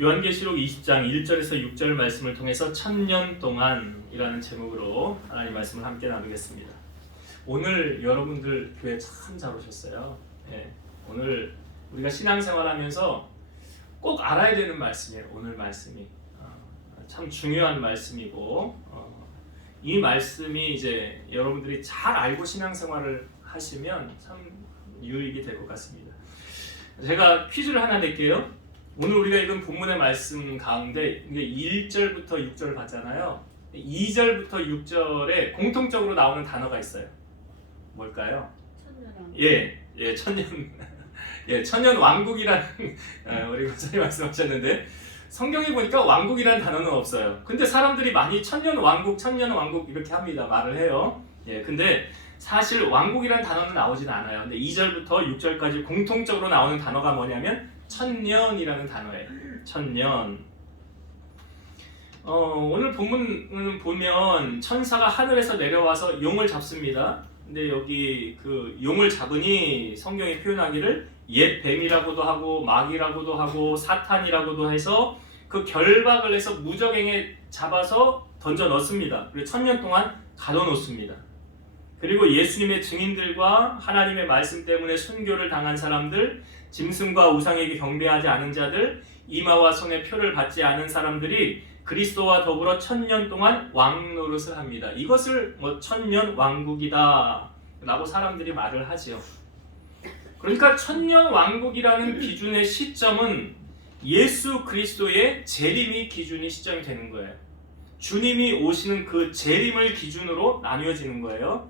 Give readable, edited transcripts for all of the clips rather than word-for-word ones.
요한계시록 20장 1절에서 6절 말씀을 통해서 1000년 동안이라는 제목으로 하나님 말씀을 함께 나누겠습니다. 오늘 여러분들 교회 참 잘 오셨어요. 예, 오늘 우리가 신앙생활하면서 꼭 알아야 되는 말씀이에요. 오늘 말씀이 참 중요한 말씀이고 이 말씀이 이제 여러분들이 잘 알고 신앙생활을 하시면 참 유익이 될 것 같습니다. 제가 퀴즈를 하나 낼게요. 오늘 우리가 읽은 본문의 말씀 가운데 1절부터 6절 봤잖아요. 2절부터 6절에 공통적으로 나오는 단어가 있어요. 뭘까요? 천년. 천년 왕국이라는 우리 권사님 말씀하셨는데 성경에 보니까 왕국이라는 단어는 없어요. 근데 사람들이 많이 천년 왕국 이렇게 합니다. 말을 해요. 근데 사실 왕국이라는 단어는 나오진 않아요. 근데 2절부터 6절까지 공통적으로 나오는 단어가 뭐냐면 천년이라는 단어예요. 천년. 오늘 본문을 보면 천사가 하늘에서 내려와서 용을 잡습니다. 근데 여기 그 용을 잡으니 성경이 표현하기를 옛 뱀이라고도 하고 마귀라고도 하고 사탄이라고도 해서 그 결박을 해서 무적행에 잡아서 던져 넣습니다. 그리고 1000년 동안 가둬놓습니다. 그리고 예수님의 증인들과 하나님의 말씀 때문에 순교를 당한 사람들, 짐승과 우상에게 경배하지 않은 자들, 이마와 손에 표를 받지 않은 사람들이 그리스도와 더불어 1000년 동안 왕노릇을 합니다. 이것을 천년 왕국이다 라고 사람들이 말을 하지요. 그러니까 천년 왕국이라는 기준의 시점은 예수 그리스도의 재림이 기준이 시점이 되는 거예요. 주님이 오시는 그 재림을 기준으로 나뉘어지는 거예요.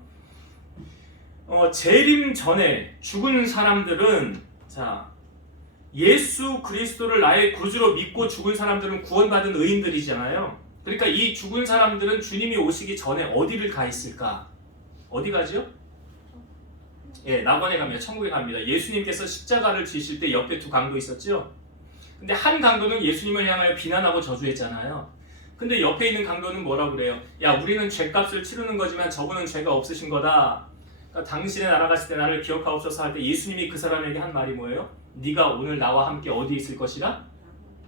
재림 전에 죽은 사람들은 예수 그리스도를 나의 구주로 믿고 죽은 사람들은 구원받은 의인들이잖아요. 그러니까 이 죽은 사람들은 주님이 오시기 전에 어디를 가 있을까? 어디 가죠? 낙원에 갑니다. 천국에 갑니다. 예수님께서 십자가를 지실 때 옆에 두 강도 있었죠? 근데 한 강도는 예수님을 향하여 비난하고 저주했잖아요. 근데 옆에 있는 강도는 뭐라고 그래요? 야, 우리는 죄값을 치르는 거지만 저분은 죄가 없으신 거다. 그러니까 당신의 나라 갔을 때 나를 기억하옵소서 할 때 예수님이 그 사람에게 한 말이 뭐예요? 네가 오늘 나와 함께 어디 있을 것이라?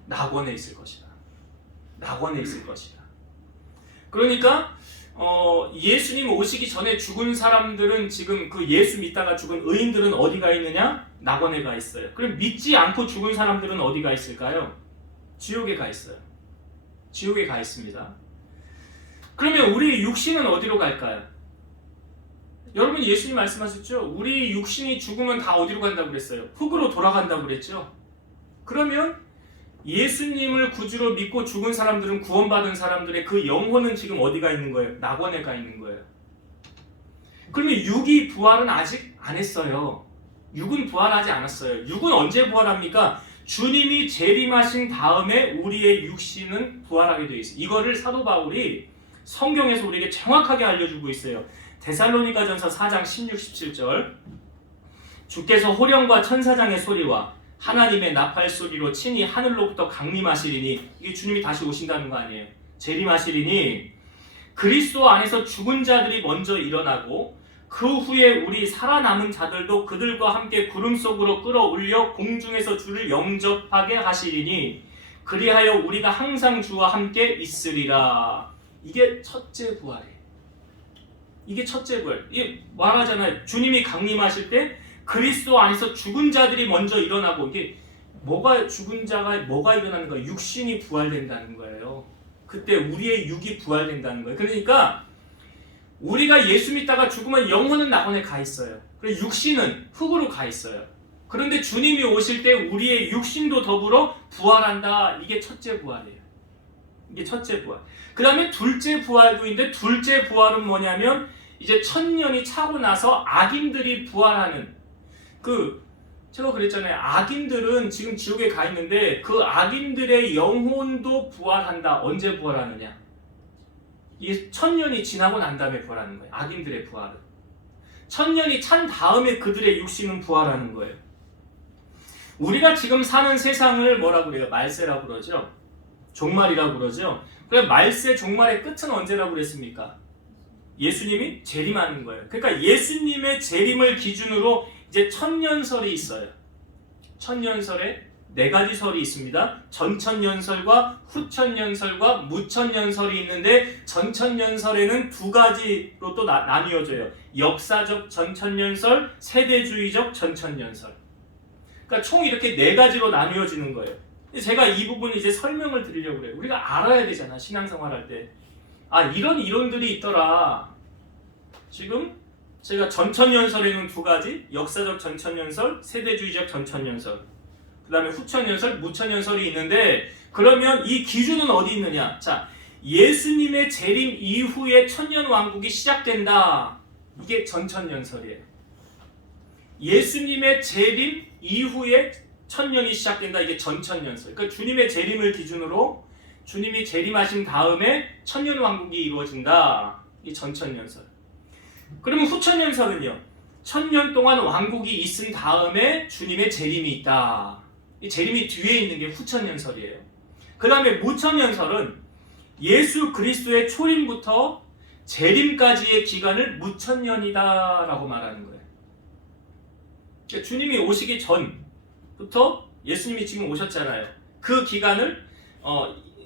낙원에 있을 것이라. 낙원에 있을 것이라. 그러니까 예수님 오시기 전에 죽은 사람들은 지금 그 예수 믿다가 죽은 의인들은 어디가 있느냐? 낙원에 가 있어요. 그럼 믿지 않고 죽은 사람들은 어디가 있을까요? 지옥에 가 있어요. 지옥에 가 있습니다. 그러면 우리 육신은 어디로 갈까요? 여러분 예수님 말씀하셨죠? 우리 육신이 죽으면 다 어디로 간다고 그랬어요? 흙으로 돌아간다고 그랬죠? 그러면 예수님을 구주로 믿고 죽은 사람들은 구원받은 사람들의 그 영혼은 지금 어디가 있는 거예요? 낙원에 가 있는 거예요. 그러면 육이 부활은 아직 안 했어요. 육은 부활하지 않았어요. 육은 언제 부활합니까? 주님이 재림하신 다음에 우리의 육신은 부활하게 되어 있어요. 이거를 사도 바울이 성경에서 우리에게 정확하게 알려주고 있어요. 데살로니가전서 4장 16, 17절 주께서 호령과 천사장의 소리와 하나님의 나팔 소리로 친히 하늘로부터 강림하시리니 이게 주님이 다시 오신다는 거 아니에요. 재림하시리니 그리스도 안에서 죽은 자들이 먼저 일어나고 그 후에 우리 살아남은 자들도 그들과 함께 구름 속으로 끌어올려 공중에서 주를 영접하게 하시리니 그리하여 우리가 항상 주와 함께 있으리라. 이게 첫째 부활이에요. 이게 첫째 부활. 이게 말하잖아요. 주님이 강림하실 때 그리스도 안에서 죽은 자들이 먼저 일어나고 이게 죽은 자가 뭐가 일어나는 거예요? 육신이 부활된다는 거예요. 그때 우리의 육이 부활된다는 거예요. 그러니까 우리가 예수 믿다가 죽으면 영혼은 낙원에 가 있어요. 그리고 육신은 흙으로 가 있어요. 그런데 주님이 오실 때 우리의 육신도 더불어 부활한다. 이게 첫째 부활이에요. 이게 첫째 부활. 그 다음에 둘째 부활도 있는데 둘째 부활은 뭐냐면 이제 1000년이 차고 나서 악인들이 부활하는 제가 그랬잖아요. 악인들은 지금 지옥에 가 있는데 그 악인들의 영혼도 부활한다. 언제 부활하느냐? 이게 1000년이 지나고 난 다음에 부활하는 거예요. 악인들의 부활은. 1000년이 찬 다음에 그들의 육신은 부활하는 거예요. 우리가 지금 사는 세상을 뭐라고 그래요? 말세라고 그러죠. 종말이라고 그러죠. 그럼 말세 종말의 끝은 언제라고 그랬습니까? 예수님이 재림하는 거예요. 그러니까 예수님의 재림을 기준으로 이제 천년설이 있어요. 천년설에 네 가지 설이 있습니다. 전천년설과 후천년설과 무천년설이 있는데 전천년설에는 두 가지로 또 나뉘어져요. 역사적 전천년설, 세대주의적 전천년설. 그러니까 총 이렇게 네 가지로 나뉘어지는 거예요. 제가 이 부분 이제 설명을 드리려고 그래요. 우리가 알아야 되잖아, 신앙생활 할 때. 아, 이런 이론들이 있더라. 지금 제가 전천년설에는 두 가지, 역사적 전천년설, 세대주의적 전천년설, 그 다음에 후천년설, 무천년설이 있는데, 그러면 이 기준은 어디 있느냐? 자, 예수님의 재림 이후에 천년왕국이 시작된다. 이게 전천년설이에요. 예수님의 재림 이후에 천년이 시작된다. 이게 전천년설. 그러니까 주님의 재림을 기준으로 주님이 재림하신 다음에 천년왕국이 이루어진다. 이게 전천년설. 그러면 후천년설은요? 천년 동안 왕국이 있은 다음에 주님의 재림이 있다. 이 재림이 뒤에 있는 게 후천년설이에요. 그 다음에 무천년설은 예수 그리스도의 초림부터 재림까지의 기간을 무천년이다 라고 말하는 거예요. 그러니까 주님이 오시기 전부터 예수님이 지금 오셨잖아요. 그 기간을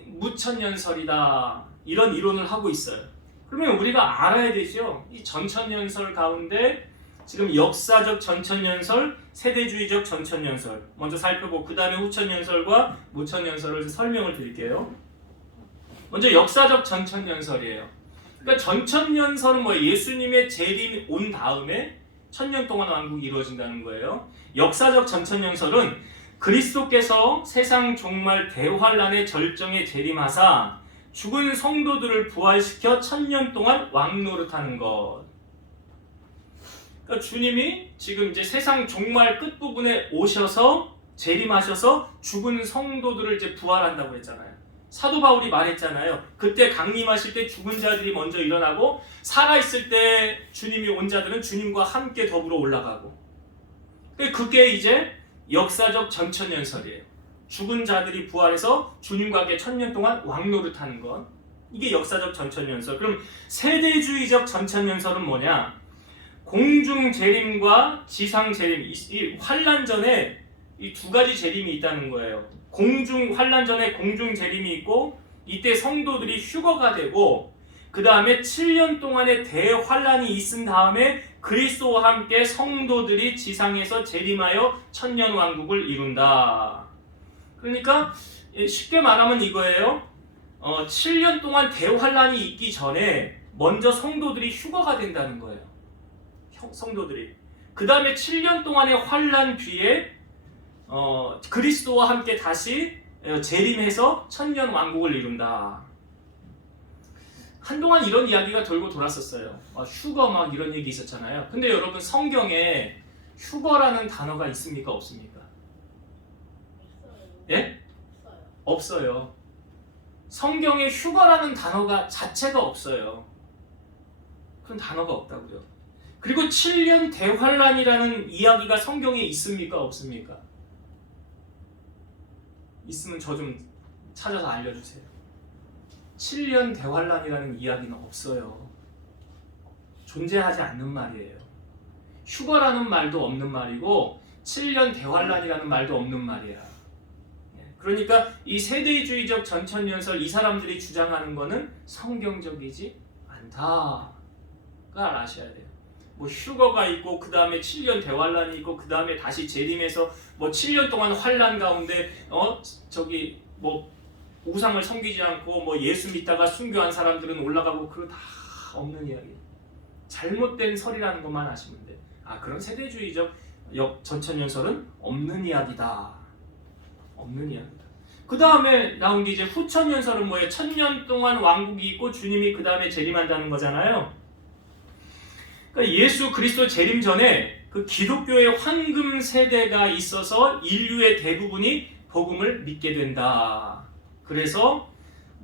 무천년설이다, 이런 이론을 하고 있어요. 그러면 우리가 알아야 되죠. 이 전천년설 가운데 지금 역사적 전천년설, 세대주의적 전천년설 먼저 살펴보고 그 다음에 후천년설과 무천년설을 설명을 드릴게요. 먼저 역사적 전천년설이에요. 그러니까 전천년설은 뭐예요? 예수님의 재림이 온 다음에 천년 동안 왕국이 이루어진다는 거예요. 역사적 전천년설은 그리스도께서 세상 종말 대환란의 절정에 재림하사 죽은 성도들을 부활시켜 천년 동안 왕노릇하는 것. 그러니까 주님이 지금 이제 세상 종말 끝부분에 오셔서 재림하셔서 죽은 성도들을 이제 부활한다고 했잖아요. 사도 바울이 말했잖아요. 그때 강림하실 때 죽은 자들이 먼저 일어나고 살아있을 때 주님이 온 자들은 주님과 함께 더불어 올라가고. 그게 이제 역사적 전천년설이에요. 죽은 자들이 부활해서 주님과 함께 천년 동안 왕노릇하는 것. 이게 역사적 전천년설. 그럼 세대주의적 전천년설은 뭐냐? 공중 재림과 지상 재림, 이 환란 전에 이 두 가지 재림이 있다는 거예요. 환란 전에 공중 재림이 있고, 이때 성도들이 휴거가 되고, 그 다음에 7년 동안의 대환란이 있은 다음에 그리스도와 함께 성도들이 지상에서 재림하여 천년 왕국을 이룬다. 그러니까 쉽게 말하면 이거예요. 7년 동안 대환란이 있기 전에 먼저 성도들이 휴거가 된다는 거예요. 성도들이. 그 다음에 7년 동안의 환란 뒤에 그리스도와 함께 다시 재림해서 천년 왕국을 이룬다. 한동안 이런 이야기가 돌고 돌았었어요. 휴거 막 이런 얘기 있었잖아요. 근데 여러분, 성경에 휴거라는 단어가 있습니까? 없습니까? 예? 없어요. 성경에 휴거라는 단어가 자체가 없어요. 그런 단어가 없다고요. 그리고 7년 대환란이라는 이야기가 성경에 있습니까? 없습니까? 있으면 저 좀 찾아서 알려주세요. 7년 대환란이라는 이야기는 없어요. 존재하지 않는 말이에요. 휴거라는 말도 없는 말이고 7년 대환란이라는 말도 없는 말이야. 그러니까 이 세대주의적 전천년설, 이 사람들이 주장하는 거는 성경적이지 않다가 아셔야 돼요. 뭐 휴거가 있고 그 다음에 7년 대환란이 있고 그 다음에 다시 재림해서 뭐 7년 동안 환란 가운데 뭐 우상을 섬기지 않고 뭐 예수 믿다가 순교한 사람들은 올라가고, 그거 다 없는 이야기. 잘못된 설이라는 것만 아시면 돼. 그런 세대주의적 전천년설은 없는 이야기다. 없는 이야기다. 그 다음에 나온 게 이제 후천년설은 뭐예요? 천년 동안 왕국이 있고 주님이 그 다음에 재림한다는 거잖아요. 그러니까 예수 그리스도 재림 전에 그 기독교의 황금 세대가 있어서 인류의 대부분이 복음을 믿게 된다. 그래서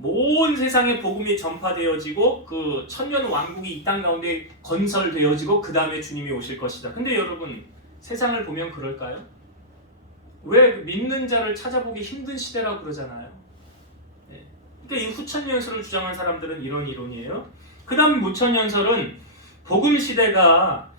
온 세상에 복음이 전파되어지고 그 천년 왕국이 이 땅 가운데 건설되어지고 그 다음에 주님이 오실 것이다. 근데 여러분, 세상을 보면 그럴까요? 왜 믿는 자를 찾아보기 힘든 시대라고 그러잖아요. 네. 그러니까 이 후천년설을 주장한 사람들은 이런 이론이에요. 그 다음 무천년설은 복음 시대가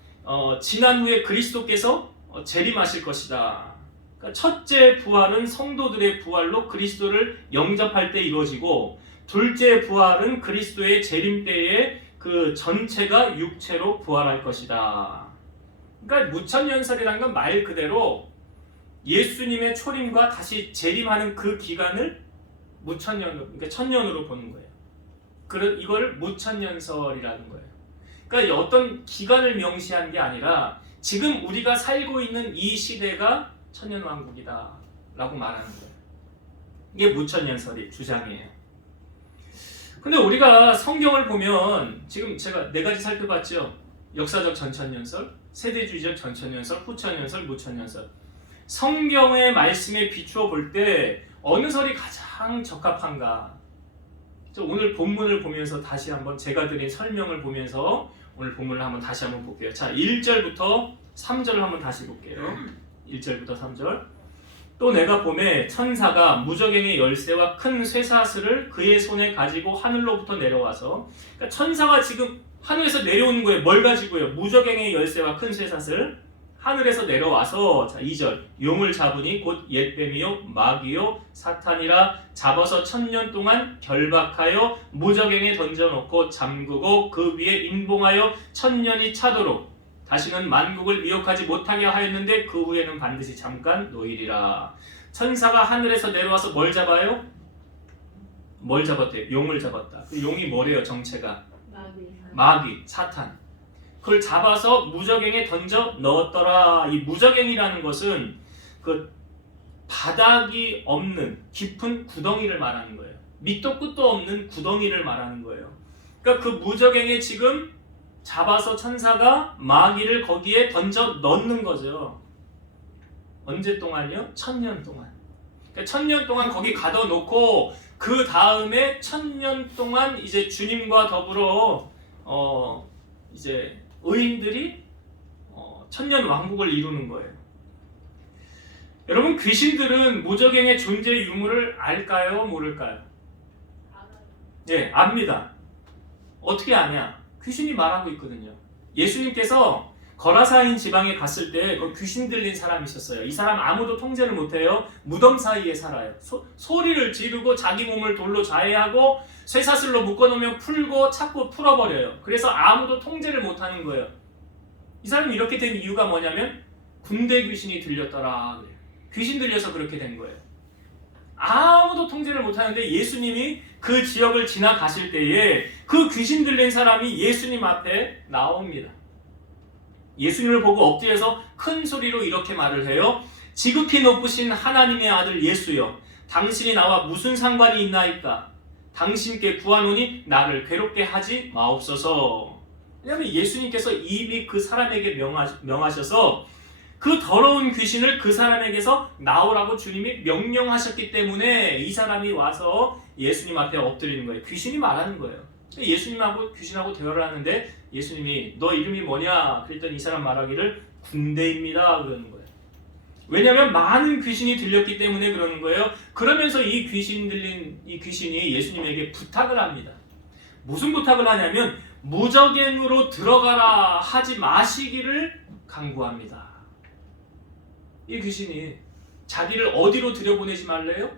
지난 후에 그리스도께서 재림하실 것이다. 그러니까 그러니까 첫째 부활은 성도들의 부활로 그리스도를 영접할 때 이루어지고, 둘째 부활은 그리스도의 재림 때에 그 전체가 육체로 부활할 것이다. 그러니까 무천년설이라는 건 말 그대로 예수님의 초림과 다시 재림하는 그 기간을 무천년, 그러니까 천년으로 보는 거예요. 이걸 무천년설이라는 거예요. 그러니까 어떤 기간을 명시한 게 아니라 지금 우리가 살고 있는 이 시대가 천년왕국이다 라고 말하는 거예요. 이게 무천년설의 주장이에요. 근데 우리가 성경을 보면 지금 제가 네 가지 살펴봤죠. 역사적 전천년설, 세대주의적 전천년설, 후천년설, 무천년설. 성경의 말씀에 비추어 볼 때 어느 설이 가장 적합한가? 오늘 본문을 보면서 다시 한번 제가 드린 설명을 보면서 오늘 본문을 한번 다시 한번 볼게요. 자, 1절부터 3절을 한번 다시 볼게요. 1절부터 3절. 또 내가 보매 천사가 무저갱의 열쇠와 큰 쇠사슬을 그의 손에 가지고 하늘로부터 내려와서, 그러니까 천사가 지금 하늘에서 내려오는 거예요. 뭘 가지고요? 무저갱의 열쇠와 큰 쇠사슬 하늘에서 내려와서, 자 2절, 용을 잡으니 곧 옛뱀이요 마귀요 사탄이라 잡아서 1000년 동안 결박하여 무저갱에 던져놓고 잠그고 그 위에 인봉하여 1000년이 차도록 다시는 만국을 미혹하지 못하게 하였는데 그 후에는 반드시 잠깐 노일이라. 천사가 하늘에서 내려와서 뭘 잡아요? 뭘 잡았대요? 용을 잡았다. 그 용이 뭐래요? 정체가 마귀, 사탄. 그걸 잡아서 무저갱에 던져 넣었더라. 이 무저갱이라는 것은 그 바닥이 없는 깊은 구덩이를 말하는 거예요. 밑도 끝도 없는 구덩이를 말하는 거예요. 그러니까 그 무저갱에 지금 잡아서 천사가 마귀를 거기에 던져 넣는 거죠. 언제 동안요? 1000년 동안. 그러니까 1000년 동안 거기 가둬놓고 그 다음에 1000년 동안 이제 주님과 더불어 이제 의인들이 천년 왕국을 이루는 거예요. 여러분, 귀신들은 무저갱의 존재 유무를 알까요? 모를까요? 예, 압니다. 어떻게 아냐? 귀신이 말하고 있거든요. 예수님께서 거라사인 지방에 갔을 때 그 귀신 들린 사람이 있었어요. 이 사람 아무도 통제를 못해요. 무덤 사이에 살아요. 소리를 지르고 자기 몸을 돌로 자해하고 쇠사슬로 묶어놓으면 풀고 자꾸 풀어버려요. 그래서 아무도 통제를 못하는 거예요. 이 사람이 이렇게 된 이유가 뭐냐면 군대 귀신이 들렸더라. 귀신 들려서 그렇게 된 거예요. 아무도 통제를 못하는데 예수님이 그 지역을 지나가실 때에 그 귀신 들린 사람이 예수님 앞에 나옵니다. 예수님을 보고 엎드려서 큰 소리로 이렇게 말을 해요. 지극히 높으신 하나님의 아들 예수여, 당신이 나와 무슨 상관이 있나이까? 당신께 구하노니 나를 괴롭게 하지 마옵소서. 왜냐하면 예수님께서 이미 그 사람에게 명하셔서 그 더러운 귀신을 그 사람에게서 나오라고 주님이 명령하셨기 때문에 이 사람이 와서 예수님 앞에 엎드리는 거예요. 귀신이 말하는 거예요. 예수님하고 귀신하고 대화를 하는데 예수님이 너 이름이 뭐냐? 그랬더니 이 사람 말하기를 군대입니다 그러는 거예요. 왜냐하면 많은 귀신이 들렸기 때문에 그러는 거예요. 그러면서 이 귀신 들린 이 귀신이 예수님에게 부탁을 합니다. 무슨 부탁을 하냐면 무저갱으로 들어가라 하지 마시기를 간구합니다. 이 귀신이 자기를 어디로 들여보내지 말래요?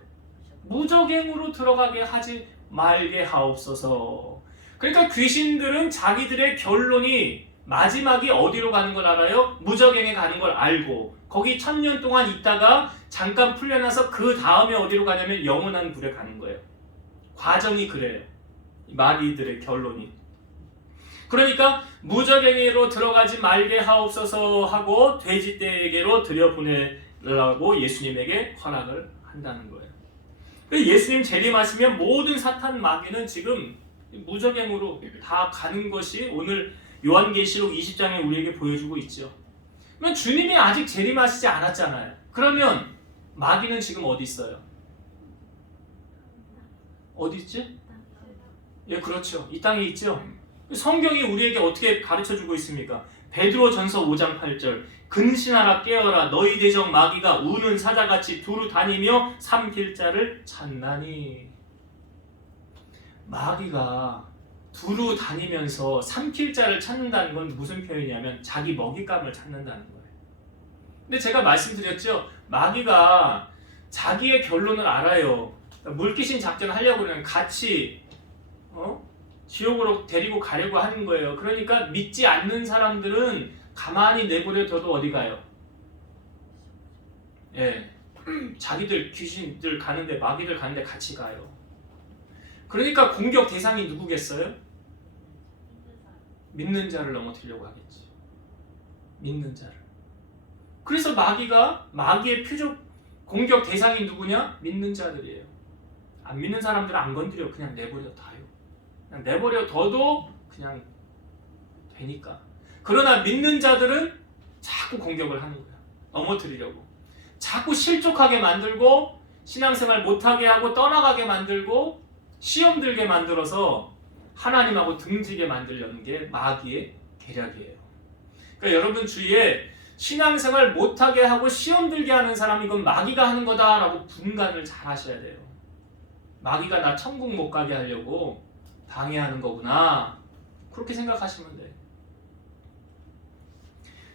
무저갱으로 들어가게 하지 말게 하옵소서. 그러니까 귀신들은 자기들의 결론이 마지막이 어디로 가는 걸 알아요? 무저갱에 가는 걸 알고 거기 1000년 동안 있다가 잠깐 풀려나서 그 다음에 어디로 가냐면 영원한 불에 가는 거예요. 과정이 그래요. 마귀들의 결론이. 그러니까 무저갱이로 들어가지 말게 하옵소서 하고 돼지떼에게로 들여보내라고 예수님에게 허락을 한다는 거예요. 예수님 재림하시면 모든 사탄 마귀는 지금 무저갱으로 다 가는 것이 오늘 요한계시록 20장에 우리에게 보여주고 있죠. 그러면 주님이 아직 재림하시지 않았잖아요. 그러면 마귀는 지금 어디 있어요? 어디 있지? 예, 그렇죠. 이 땅에 있죠. 성경이 우리에게 어떻게 가르쳐주고 있습니까? 베드로전서 5장 8절 근신하라 깨어라 너희 대적 마귀가 우는 사자같이 두루 다니며 삼킬 자를 찾나니. 마귀가 두루 다니면서 삼킬 자를 찾는다는 건 무슨 표현이냐면 자기 먹잇감을 찾는다는 거예요. 근데 제가 말씀드렸죠. 마귀가 자기의 결론을 알아요. 물귀신 작전 하려고 그러면 같이 지옥으로 데리고 가려고 하는 거예요. 그러니까 믿지 않는 사람들은 가만히 내버려둬도 어디 가요? 예, 자기들 귀신들 가는데 마귀들 가는데 같이 가요. 그러니까 공격 대상이 누구겠어요? 믿는 자를 넘어뜨리려고 하겠지. 믿는 자를. 그래서 마귀의 표적 공격 대상이 누구냐? 믿는 자들이에요. 안 믿는 사람들은 안 건드려. 그냥 내버려 둬요. 그냥 내버려 둬도 그냥 되니까. 그러나 믿는 자들은 자꾸 공격을 하는 거야. 넘어뜨리려고. 자꾸 실족하게 만들고 신앙생활 못하게 하고 떠나가게 만들고 시험 들게 만들어서 하나님하고 등지게 만들려는 게 마귀의 계략이에요. 그러니까 여러분 주위에 신앙생활 못하게 하고 시험 들게 하는 사람이 이건 마귀가 하는 거다라고 분간을 잘 하셔야 돼요. 마귀가 나 천국 못 가게 하려고 방해하는 거구나. 그렇게 생각하시면 돼요.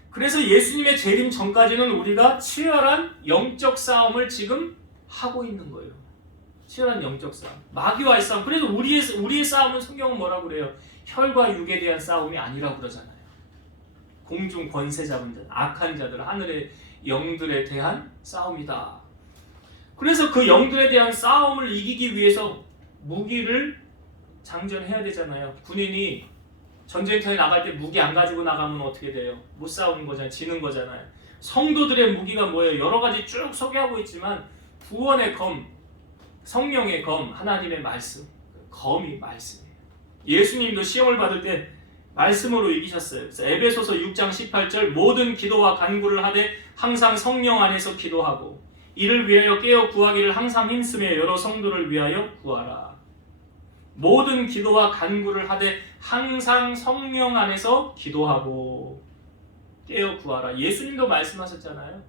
그래서 예수님의 재림 전까지는 우리가 치열한 영적 싸움을 지금 하고 있는 거예요. 치열한 영적 싸움. 마귀와의 싸움. 그래도 우리의 싸움은 성경은 뭐라고 그래요? 혈과 육에 대한 싸움이 아니라고 그러잖아요. 공중 권세 잡은 자들, 악한 자들, 하늘의 영들에 대한 싸움이다. 그래서 그 영들에 대한 싸움을 이기기 위해서 무기를 장전해야 되잖아요. 군인이 전쟁터에 나갈 때 무기 안 가지고 나가면 어떻게 돼요? 못 싸우는 거잖아요. 지는 거잖아요. 성도들의 무기가 뭐예요? 여러 가지 쭉 소개하고 있지만 구원의 검, 성령의 검, 하나님의 말씀, 검이 말씀이에요. 예수님도 시험을 받을 때 말씀으로 이기셨어요. 그래서 에베소서 6장 18절 모든 기도와 간구를 하되 항상 성령 안에서 기도하고 이를 위하여 깨어 구하기를 항상 힘쓰며 여러 성도를 위하여 구하라. 모든 기도와 간구를 하되 항상 성령 안에서 기도하고 깨어 구하라. 예수님도 말씀하셨잖아요.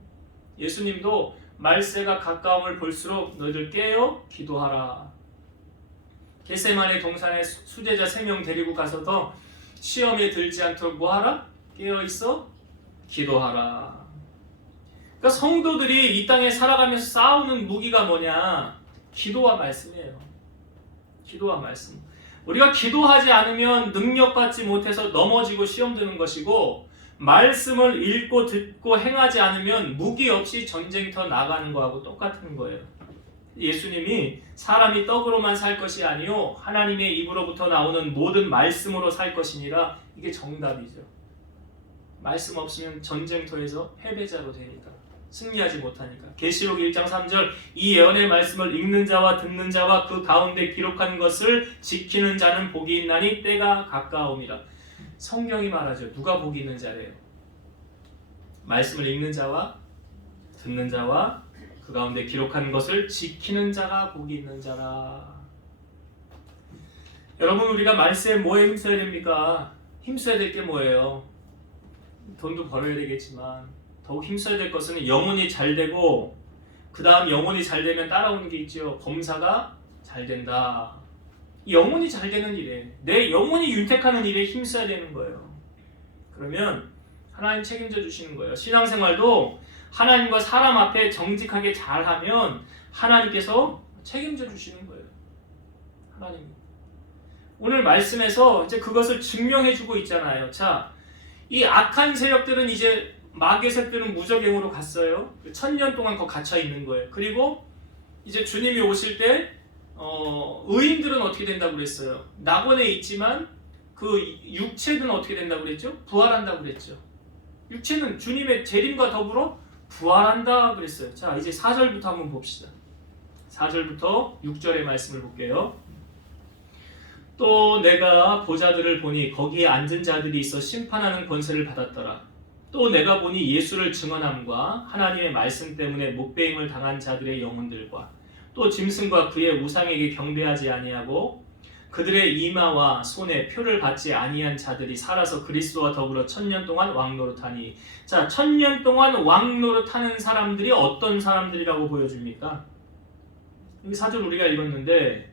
예수님도 말세가 가까움을 볼수록 너희들 깨어 기도하라. 겟세마네 동산에 수제자 3명 데리고 가서도 시험에 들지 않도록 뭐하라? 깨어있어 기도하라. 그러니까 성도들이 이 땅에 살아가면서 싸우는 무기가 뭐냐? 기도와 말씀이에요. 기도와 말씀. 우리가 기도하지 않으면 능력받지 못해서 넘어지고 시험 드는 것이고 말씀을 읽고 듣고 행하지 않으면 무기 없이 전쟁터 나가는 거하고 똑같은 거예요. 예수님이 사람이 떡으로만 살 것이 아니요 하나님의 입으로부터 나오는 모든 말씀으로 살 것이니라. 이게 정답이죠. 말씀 없으면 전쟁터에서 패배자로 되니까 승리하지 못하니까. 계시록 1장 3절 이 예언의 말씀을 읽는 자와 듣는 자와 그 가운데 기록한 것을 지키는 자는 복이 있나니 때가 가까움이라. 성경이 말하죠. 누가 복이 있는 자래요? 말씀을 읽는 자와 듣는 자와 그 가운데 기록한 것을 지키는 자가 복이 있는 자라. 여러분 우리가 말세에 뭐에 힘써야 됩니까? 힘써야 될 게 뭐예요? 돈도 벌어야 되겠지만 더욱 힘써야 될 것은 영혼이 잘 되고 그 다음 영혼이 잘 되면 따라오는 게 있죠. 범사가 잘 된다. 영혼이 잘 되는 일에 내 영혼이 윤택하는 일에 힘써야 되는 거예요. 그러면 하나님 책임져 주시는 거예요. 신앙생활도 하나님과 사람 앞에 정직하게 잘하면 하나님께서 책임져 주시는 거예요. 하나님. 오늘 말씀에서 이제 그것을 증명해 주고 있잖아요. 자, 이 악한 세력들은 이제 마귀의 세력들은 무적행으로 갔어요. 1000년 동안 거 갇혀 있는 거예요. 그리고 이제 주님이 오실 때 의인들은 어떻게 된다고 그랬어요? 낙원에 있지만 그 육체는 어떻게 된다고 그랬죠? 부활한다고 그랬죠. 육체는 주님의 재림과 더불어 부활한다 그랬어요. 자, 이제 4절부터 한번 봅시다. 4절부터 6절의 말씀을 볼게요. 또 내가 보자들을 보니 거기에 앉은 자들이 있어 심판하는 권세를 받았더라. 또 내가 보니 예수를 증언함과 하나님의 말씀 때문에 목배임을 당한 자들의 영혼들과 또 짐승과 그의 우상에게 경배하지 아니하고 그들의 이마와 손에 표를 받지 아니한 자들이 살아서 그리스도와 더불어 1000년 동안 왕노릇하니. 자, 1000년 동안 왕노릇하는 사람들이 어떤 사람들이라고 보여줍니까? 여기 4절 우리가 읽었는데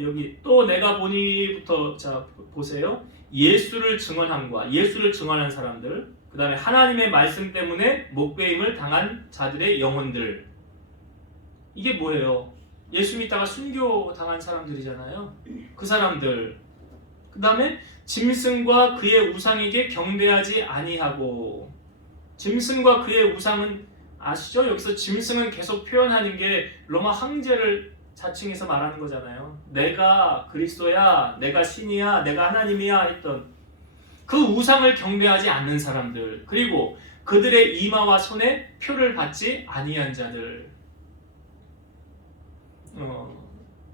여기 또 내가 보니부터 자 보세요. 예수를 증언함과 예수를 증언한 사람들, 그 다음에 하나님의 말씀 때문에 목배임을 당한 자들의 영혼들. 이게 뭐예요? 예수 믿다가 순교 당한 사람들이잖아요. 그 사람들. 그 다음에 짐승과 그의 우상에게 경배하지 아니하고. 짐승과 그의 우상은 아시죠? 여기서 짐승은 계속 표현하는 게 로마 황제를 자칭해서 말하는 거잖아요. 내가 그리스도야, 내가 신이야, 내가 하나님이야 했던 그 우상을 경배하지 않는 사람들, 그리고 그들의 이마와 손에 표를 받지 아니한 자들.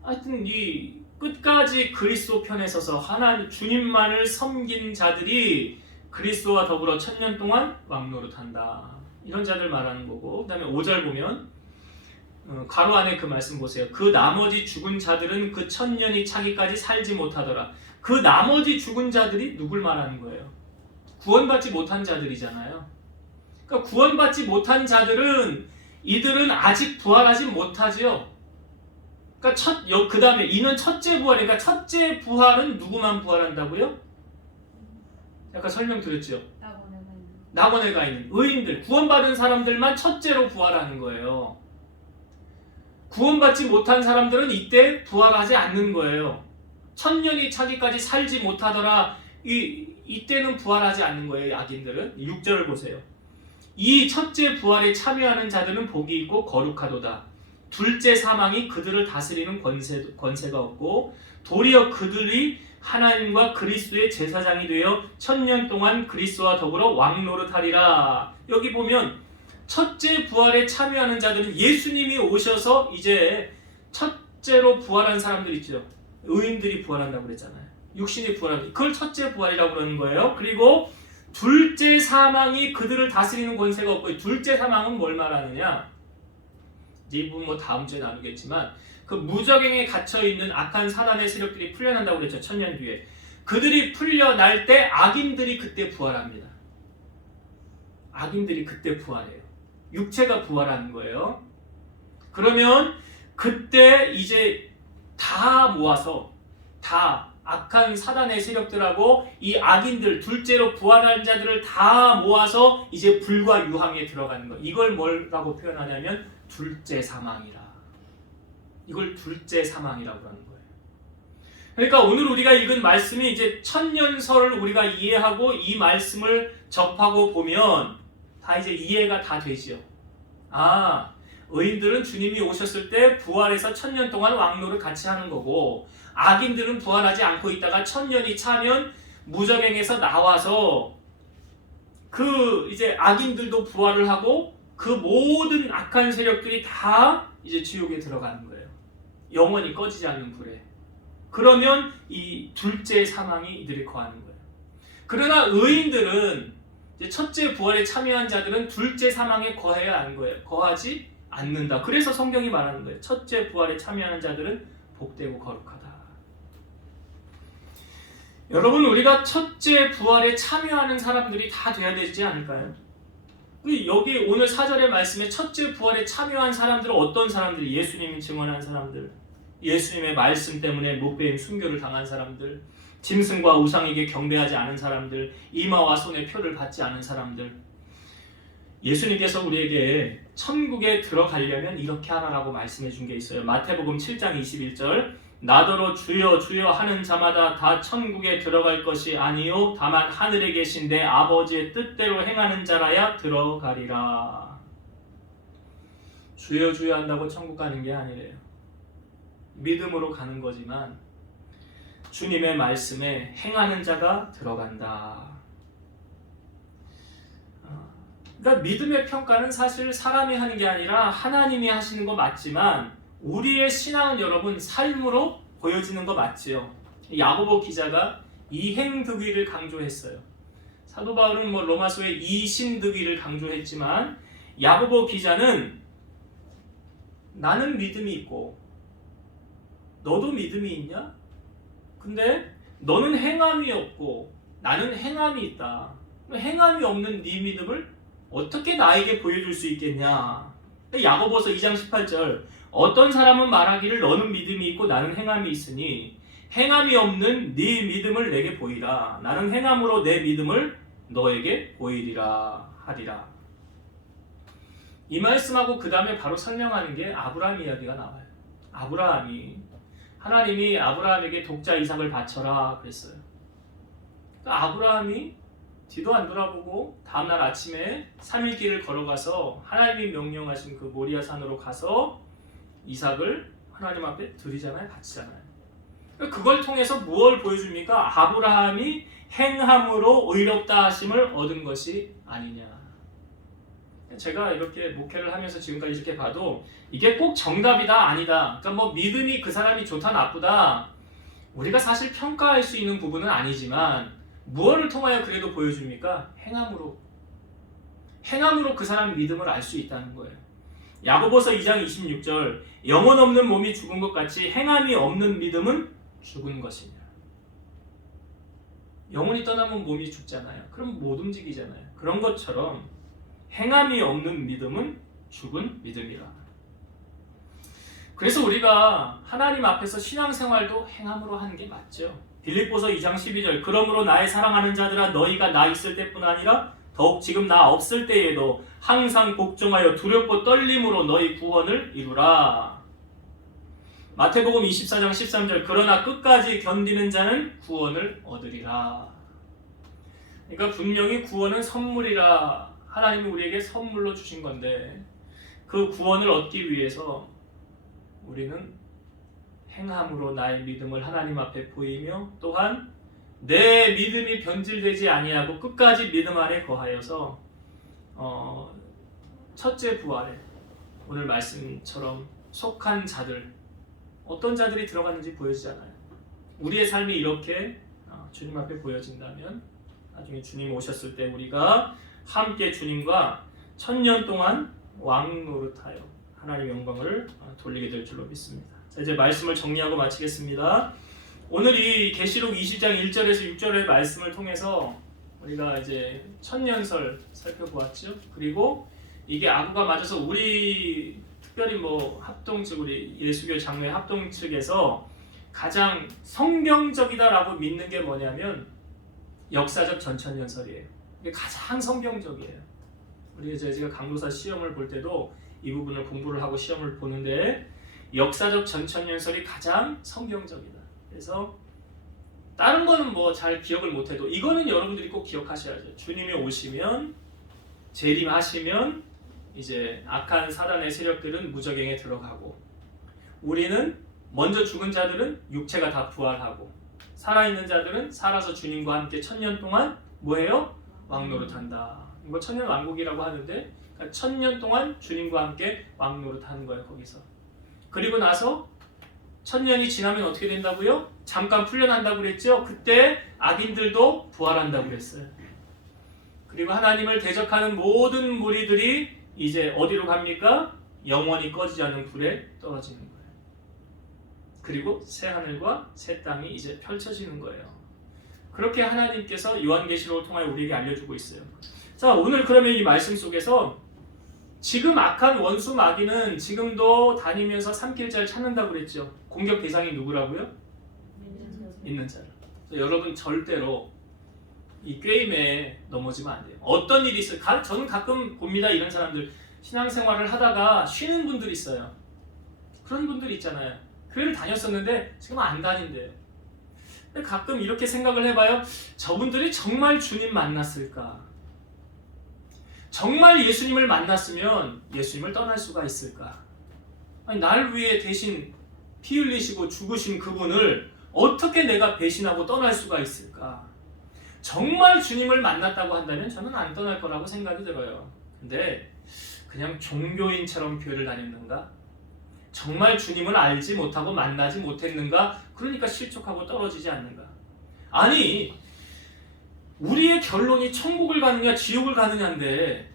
하여튼 이 끝까지 그리스도 편에 서서 하나님 주님만을 섬긴 자들이 그리스도와 더불어 1000년 동안 왕노릇한다. 이런 자들 말하는 거고, 그 다음에 5절 보면 가로 안에 그 말씀 보세요. 그 나머지 죽은 자들은 그 1000년이 차기까지 살지 못하더라. 그 나머지 죽은 자들이 누굴 말하는 거예요? 구원받지 못한 자들이잖아요. 그러니까 구원받지 못한 자들은 이들은 아직 부활하지 못하지요. 그러니까 그 다음에 이는 첫째 부활이니까 첫째 부활은 누구만 부활한다고요? 아까 설명드렸죠. 낙원에 가 있는 의인들, 구원받은 사람들만 첫째로 부활하는 거예요. 구원받지 못한 사람들은 이때 부활하지 않는 거예요. 1000년이 차기까지 살지 못하더라. 이때는 부활하지 않는 거예요. 악인들은. 6절을 보세요. 이 첫째 부활에 참여하는 자들은 복이 있고 거룩하도다. 둘째 사망이 그들을 다스리는 권세가 없고 도리어 그들이 하나님과 그리스도의 제사장이 되어 1000년 동안 그리스도와 더불어 왕노릇하리라. 여기 보면 첫째 부활에 참여하는 자들은 예수님이 오셔서 이제 첫째로 부활한 사람들 있죠. 의인들이 부활한다고 그랬잖아요. 육신이 부활한다. 그걸 첫째 부활이라고 그러는 거예요. 그리고 둘째 사망이 그들을 다스리는 권세가 없고, 둘째 사망은 뭘 말하느냐? 이제 이 부분 뭐 다음 주에 나누겠지만 그 무적행에 갇혀있는 악한 사단의 세력들이 풀려난다고 그랬죠. 1000년 뒤에. 그들이 풀려날 때 악인들이 그때 부활합니다. 악인들이 그때 부활해요. 육체가 부활하는 거예요. 그러면 그때 이제 다 모아서 다 악한 사단의 세력들하고 이 악인들, 둘째로 부활한 자들을 다 모아서 이제 불과 유황에 들어가는 거. 이걸 뭐라고 표현하냐면 둘째 사망이라. 이걸 둘째 사망이라고 하는 거예요. 그러니까 오늘 우리가 읽은 말씀이 이제 천년설을 우리가 이해하고 이 말씀을 접하고 보면 다 이제 이해가 다 되지요. 아, 의인들은 주님이 오셨을 때 부활해서 1000년 동안 왕노를 같이 하는 거고, 악인들은 부활하지 않고 있다가 1000년이 차면 무적행에서 나와서 그 이제 악인들도 부활을 하고 그 모든 악한 세력들이 다 이제 지옥에 들어가는 거예요. 영원히 꺼지지 않는 불에. 그러면 이 둘째 사망이 이들이 거하는 거예요. 그러나 의인들은 이제 첫째 부활에 참여한 자들은 둘째 사망에 거해야 하는 거예요. 거하지 않는다. 그래서 성경이 말하는 거예요. 첫째 부활에 참여하는 자들은 복되고 거룩하다. 여러분, 우리가 첫째 부활에 참여하는 사람들이 다 돼야 되지 않을까요? 여기 오늘 4절의 말씀에 첫째 부활에 참여한 사람들은 어떤 사람들이? 예수님이 증언한 사람들, 예수님의 말씀 때문에 목배임 순교를 당한 사람들, 짐승과 우상에게 경배하지 않은 사람들, 이마와 손에 표를 받지 않은 사람들. 예수님께서 우리에게 천국에 들어가려면 이렇게 하라라고 말씀해 준 게 있어요. 마태복음 7장 21절, 나더러 주여 주여 하는 자마다 다 천국에 들어갈 것이 아니요 다만 하늘에 계신 내 아버지의 뜻대로 행하는 자라야 들어가리라. 주여 주여 한다고 천국 가는 게 아니래요. 믿음으로 가는 거지만 주님의 말씀에 행하는 자가 들어간다. 그러니까 믿음의 평가는 사실 사람이 하는 게 아니라 하나님이 하시는 거 맞지만, 우리의 신앙은 여러분 삶으로 보여지는 거 맞지요. 야고보 기자가 이행득위를 강조했어요. 사도 바울은 로마서에 이신득위를 강조했지만, 야고보 기자는 나는 믿음이 있고 너도 믿음이 있냐? 근데 너는 행함이 없고 나는 행함이 있다. 행함이 없는 네 믿음을 어떻게 나에게 보여줄 수 있겠냐? 야고보서 2장 18절, 어떤 사람은 말하기를 너는 믿음이 있고 나는 행함이 있으니 행함이 없는 네 믿음을 내게 보이라. 나는 행함으로 내 믿음을 너에게 보이리라 하리라. 이 말씀하고 그 다음에 바로 설명하는 게 아브라함 이야기가 나와요. 하나님이 아브라함에게 독자 이삭을 바쳐라 그랬어요. 그러니까 아브라함이 뒤도 안 돌아보고 다음날 아침에 3일 길을 걸어가서 하나님이 명령하신 그 모리아 산으로 가서 이삭을 하나님 앞에 드리잖아요. 바치잖아요. 그러니까 그걸 통해서 무엇을 보여줍니까? 아브라함이 행함으로 의롭다 하심을 얻은 것이 아니냐. 제가 이렇게 목회를 하면서 지금까지 이렇게 봐도 이게 꼭 정답이다 아니다. 그러니까 뭐 믿음이 그 사람이 좋다 나쁘다 우리가 사실 평가할 수 있는 부분은 아니지만 무엇을 통하여 그래도 보여줍니까? 행함으로 그 사람 믿음을 알 수 있다는 거예요. 야고보서 2장 26절 영혼 없는 몸이 죽은 것 같이 행함이 없는 믿음은 죽은 것이니라. 영혼이 떠나면 몸이 죽잖아요. 그럼 못 움직이잖아요. 그런 것처럼 행함이 없는 믿음은 죽은 믿음이라. 그래서 우리가 하나님 앞에서 신앙생활도 행함으로 하는 게 맞죠. 빌립보서 2장 12절 그러므로 나의 사랑하는 자들아 너희가 나 있을 때뿐 아니라 더욱 지금 나 없을 때에도 항상 복종하여 두렵고 떨림으로 너희 구원을 이루라. 마태복음 24장 13절 그러나 끝까지 견디는 자는 구원을 얻으리라. 그러니까 분명히 구원은 선물이라. 하나님이 우리에게 선물로 주신 건데 그 구원을 얻기 위해서 우리는 행함으로 나의 믿음을 하나님 앞에 보이며 또한 내 믿음이 변질되지 아니하고 끝까지 믿음 안에 거하여서 첫째 부활에 오늘 말씀처럼 속한 자들 어떤 자들이 들어갔는지 보여지잖아요. 우리의 삶이 이렇게 주님 앞에 보여진다면 나중에 주님 오셨을 때 우리가 함께 주님과 1000년 동안 왕노릇하여 하나님의 영광을 돌리게 될 줄로 믿습니다. 자, 이제 말씀을 정리하고 마치겠습니다. 오늘 이 계시록 20장 1절에서 6절의 말씀을 통해서 우리가 이제 천년설 살펴보았죠. 그리고 이게 아구가 맞아서 우리 특별히 뭐 합동 측 우리 예수교 장로회 합동 측에서 가장 성경적이다라고 믿는 게 뭐냐면 역사적 전천년설이에요. 이게 가장 성경적이에요. 우리 제가 강도사 시험을 볼 때도 이 부분을 공부를 하고 시험을 보는데 역사적 전천년설이 가장 성경적이다. 그래서 다른 거는 뭐 잘 기억을 못해도 이거는 여러분들이 꼭 기억하셔야죠. 주님이 오시면 재림하시면 이제 악한 사단의 세력들은 무저갱에 들어가고 우리는 먼저 죽은 자들은 육체가 다 부활하고 살아있는 자들은 살아서 주님과 함께 1000년 동안 뭐예요? 왕노릇한다. 이거 천년왕국이라고 하는데 1000년 동안 주님과 함께 왕노릇하는 거예요. 거기서. 그리고 나서 1000년이 지나면 어떻게 된다고요? 잠깐 풀려난다고 그랬죠? 그때 악인들도 부활한다고 그랬어요. 그리고 하나님을 대적하는 모든 무리들이 이제 어디로 갑니까? 영원히 꺼지지 않는 불에 떨어지는 거예요. 그리고 새 하늘과 새 땅이 이제 펼쳐지는 거예요. 그렇게 하나님께서 요한계시록을 통하여 우리에게 알려주고 있어요. 자, 오늘 그러면 이 말씀 속에서 지금 악한 원수 마귀는 지금도 다니면서 삼킬자를 찾는다고 그랬죠. 공격 대상이 누구라고요? 있는 자를. 여러분 절대로 이 게임에 넘어지면 안 돼요. 어떤 일이 있어요. 저는 가끔 봅니다. 이런 사람들 신앙생활을 하다가 쉬는 분들이 있어요. 그런 분들이 있잖아요. 교회를 다녔었는데 지금 안 다닌대요. 가끔 이렇게 생각을 해봐요. 저분들이 정말 주님 만났을까? 정말 예수님을 만났으면 예수님을 떠날 수가 있을까? 아니, 날 위해 대신 피 흘리시고 죽으신 그분을 어떻게 내가 배신하고 떠날 수가 있을까? 정말 주님을 만났다고 한다면 저는 안 떠날 거라고 생각이 들어요. 근데 그냥 종교인처럼 교회를 다녔는가? 정말 주님을 알지 못하고 만나지 못했는가? 그러니까 실족하고 떨어지지 않는가? 아니, 우리의 결론이 천국을 가느냐 지옥을 가느냐인데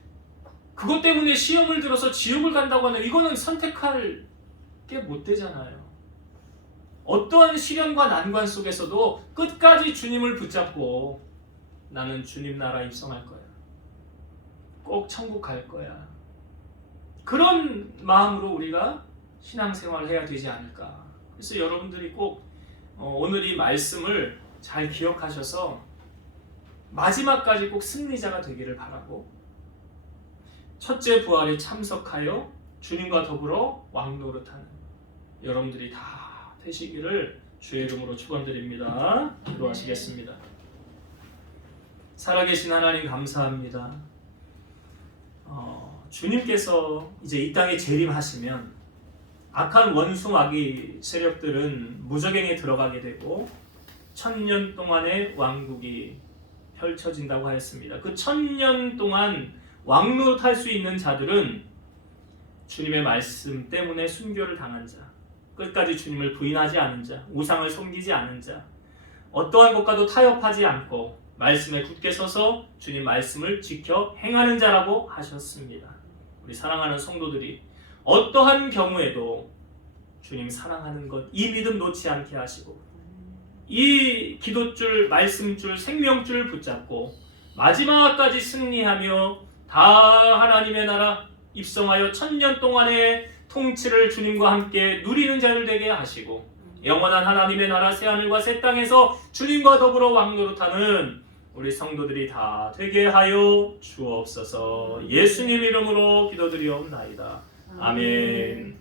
그것 때문에 시험을 들어서 지옥을 간다고 하면 이거는 선택할 게 못 되잖아요. 어떠한 시련과 난관 속에서도 끝까지 주님을 붙잡고 나는 주님 나라 입성할 거야. 꼭 천국 갈 거야. 그런 마음으로 우리가 신앙생활을 해야 되지 않을까. 그래서 여러분들이 꼭 오늘 이 말씀을 잘 기억하셔서 마지막까지 꼭 승리자가 되기를 바라고 첫째 부활에 참석하여 주님과 더불어 왕노릇하는 여러분들이 다 되시기를 주의 이름으로 축원드립니다. 기도하시겠습니다. 살아계신 하나님 감사합니다. 주님께서 이제 이 땅에 재림하시면 악한 원수 마귀 세력들은 무저갱에 들어가게 되고 1000년 동안의 왕국이 펼쳐진다고 하였습니다. 그 1000년 동안 왕노릇할 수 있는 자들은 주님의 말씀 때문에 순교를 당한 자, 끝까지 주님을 부인하지 않은 자, 우상을 섬기지 않은 자, 어떠한 것과도 타협하지 않고 말씀에 굳게 서서 주님 말씀을 지켜 행하는 자라고 하셨습니다. 우리 사랑하는 성도들이 어떠한 경우에도 주님 사랑하는 것, 이 믿음 놓지 않게 하시고 이 기도줄, 말씀줄, 생명줄 붙잡고 마지막까지 승리하며 다 하나님의 나라 입성하여 1000년 동안의 통치를 주님과 함께 누리는 자들 되게 하시고 영원한 하나님의 나라 새하늘과 새 땅에서 주님과 더불어 왕노릇하는 우리 성도들이 다 되게 하여 주옵소서. 예수님 이름으로 기도드리옵나이다. 아멘.